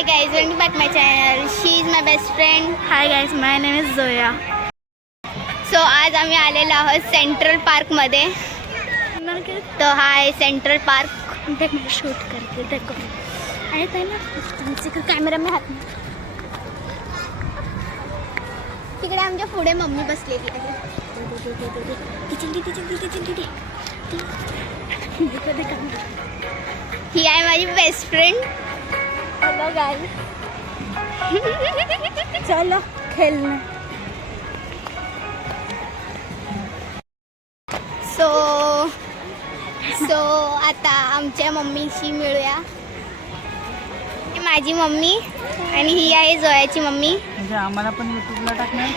Hi guys, welcome back my channel. She is my best friend. Hi guys, my name is Zoya. So आज आम्ही आलेलो आहोत central park मध्ये. तो हा आहे सेंट्रल पार्क. देख मैं शूट करके देखो. आए थे ना तुमसे कॅमेरा में हात. तिकडे आमच्या पुढे मम्मी बसलेली आहे. ही आहे माझी बेस्ट फ्रेंड. Hello guys. चलो खेलने. सो आता आमच्या मम्मीशी मिळूया. ही माझी मम्मी आणि ही आहे जोयाची मम्मी. म्हणजे आम्हाला पण यूट्यूबला टाकणार.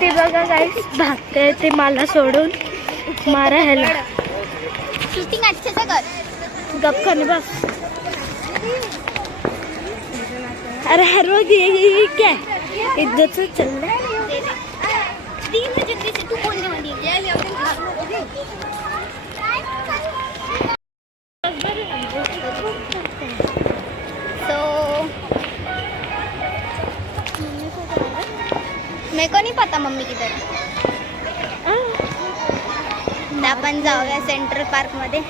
ते बघा गाइस भागते ते मला सोडून. मारा ह्याला. शूटिंग अच्छे कर. गप करने बस. अरे हर रोज ये क्या इज्जत से चल रहा है. जल्दी से तू बोलने वाली है. तो मेरे को नहीं पता मम्मी किधर है. आपण जाऊया सेंट्रल पार्क मध्ये.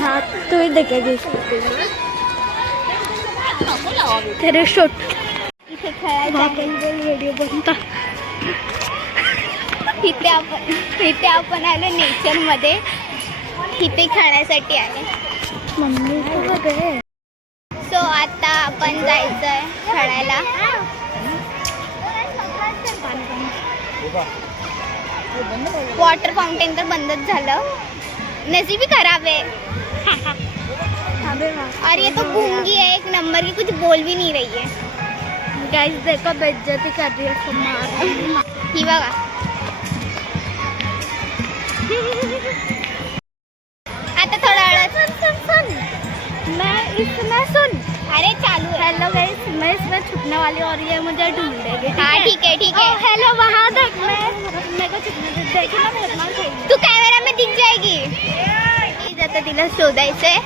हाँ तू ही देखेगी तेरे शूट. इथे खेळायचं व्हिडिओ बनता. इथे आपण आलो नेचर मध्ये. इथे खेळण्यासाठी आहे. मम्मी सो आता आपण जायचंय खेळायला. वॉटर फाउंटेन तर बंदच झालं. नसीब ही खराब है. और ये तो गूंगी है एक नंबर की, कुछ बोल भी नहीं रही है. गाइस देखो बेइज्जती कर रही है. ही बघा. आता थोडा वेळ सुन मैं इसमें सुन. अरे चालू है. हेलो गाइस मैं इसमें छुपने वाली और ये मुझे ढूंढेगी. हाँ ठीक है ठीक है. हेलो वहाँ देख. मैं मेरे को छुपने देखी ना मेरे नाम से. तू कॅमेरा में दिख जाएगी. आता तिला शोधायचंय.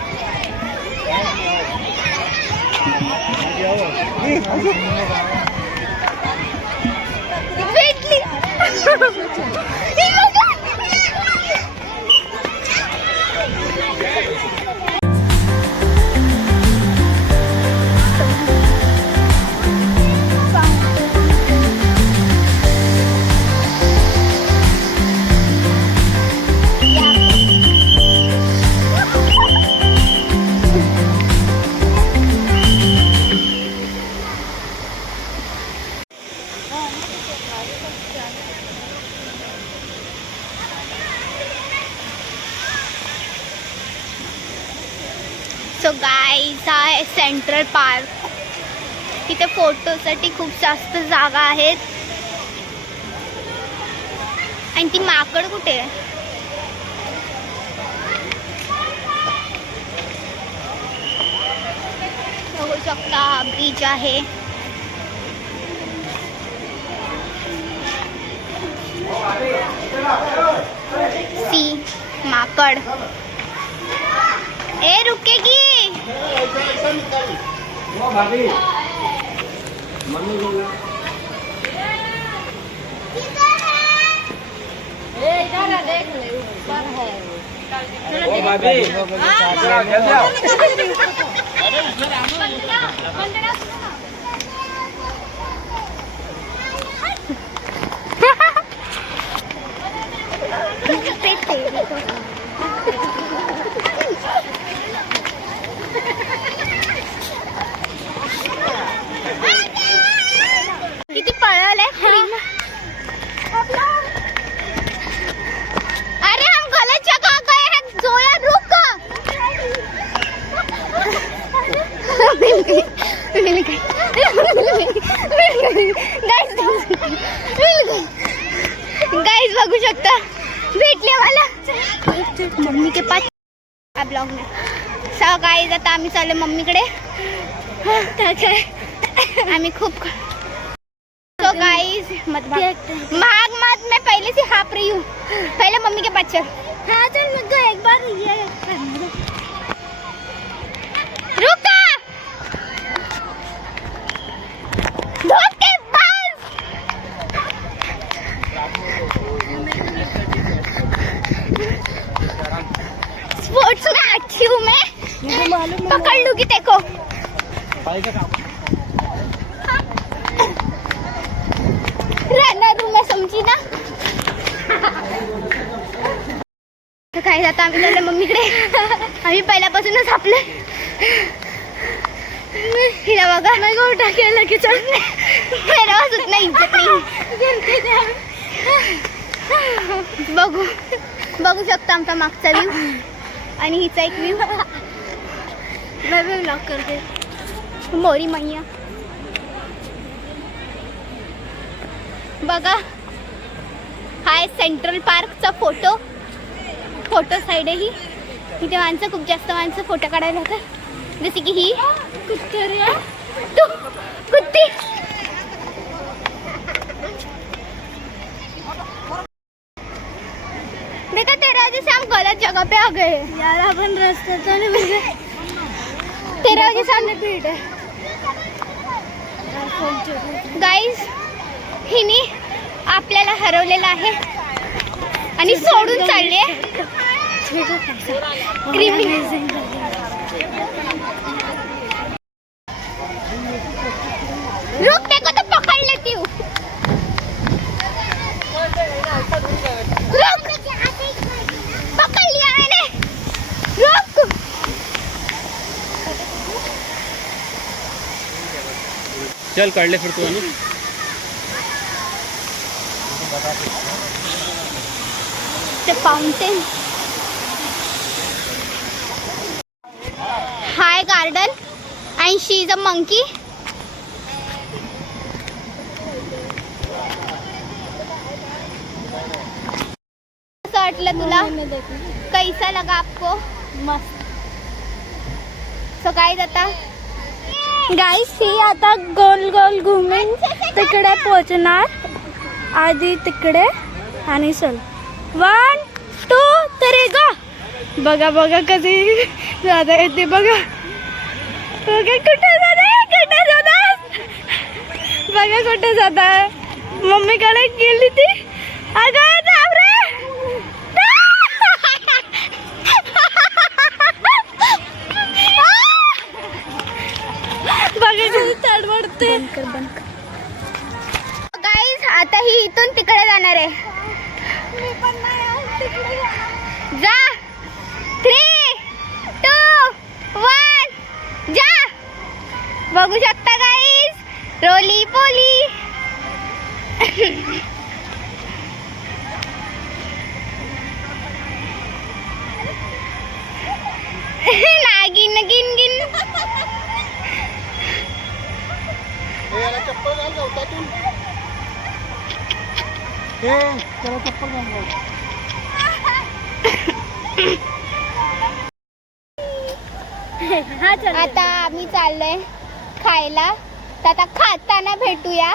भेटली. सो गाईज हा आहे सेंट्रल पार्क. तिथे फोटोसाठी खूप जास्त जागा आहेत. आणि ती माकड कुठे आहे. बघू शकता हा ब्रिज आहे. सी माकड. ए रुकेगी. किती पळाले. अरे हम गलत जगह गए हैं. जोया रुक. गाइस बघू शकता भेटले मला मम्मी के पास. ब्लॉग में सो गाइस आता आम्ही चाललो मम्मीकडे. आम्ही खूप. सो गाइस मत भाग. मैं पहले से हाफ रही हूँ. पहले मम्मी के पास चल. हाँ चल मेरे को एक बार ये करने दे। रुका धोखेबाज। स्पोर्ट्स में अच्छी हूँ मैं, मुझे मालूम है। पकड़ लूंगी तेको। रनर हूँ मैं, समझी ना। तर काय जातं आम्ही चाललो मम्मीकडे. आम्ही पहिल्यापासूनच आपले हिला बघा नाही गो टाकायला की चल मेरा वाजत नाही, इज्जत नाही. बघू बघू शकतो आमचा मागचा व्ह्यू आणि हिचा एक व्ह्यू. मैं भी ब्लॉग कर दे। मोरी मैया बघा. हा आहे सेंट्रल पार्कचा फोटो साईड आहे ही. इथे माणसं, खूप जास्त माणसं फोटो काढायला होतात. जसे की ही कुत्तरी तू कुत्ती. देखा तेरा वजह से हम गलत जगह पे आ गए. यार अपन रास्ते तो नहीं मिल गए। तेरा वजह से हमने भीड़ है। गाईज हिने आपल्याला हरवलेलं आहे आणि सोडून चालले. रुक देखो तो पकड़ लेती हूँ. रुक पकड़ लिया मैंने. रुक चल काढले फिर तू आणि the fountain. Hi garden and she is a monkey. कसं वाटलं तुला? कैसा लगा आपको? मस्त. सो काय आता गाईस ही आता गोल गोल घुमून तिकडे पोहोचणार. आधी तिकडे आणि चल 1 2 3 गो. बघा बघा कधी जाता येते बघा. बघा कुठे जाणार बघा कुठे जात आहे. मम्मीकडे गेली ती. अगं थांब रे. बघा कधी तडमडते. गाईज आता ही इथून तिकडे जाणार आहे. जा 3 2 1 जा. बघू शकता गाईज रोली पोली. नागिन गिन गिन. चप्पल घाल गवतातून. त्याला चप्पल घाल. आता आम्ही चाललोय खायला, तर आता खाताना भेटूया.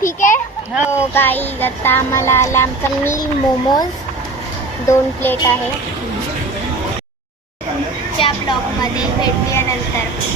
ठीक आहे. हो गाईज आता आम्हाला आला आमचा मील मोमोज 2 प्लेट आहे. च्या ब्लॉग मध्ये भेटूया नंतर.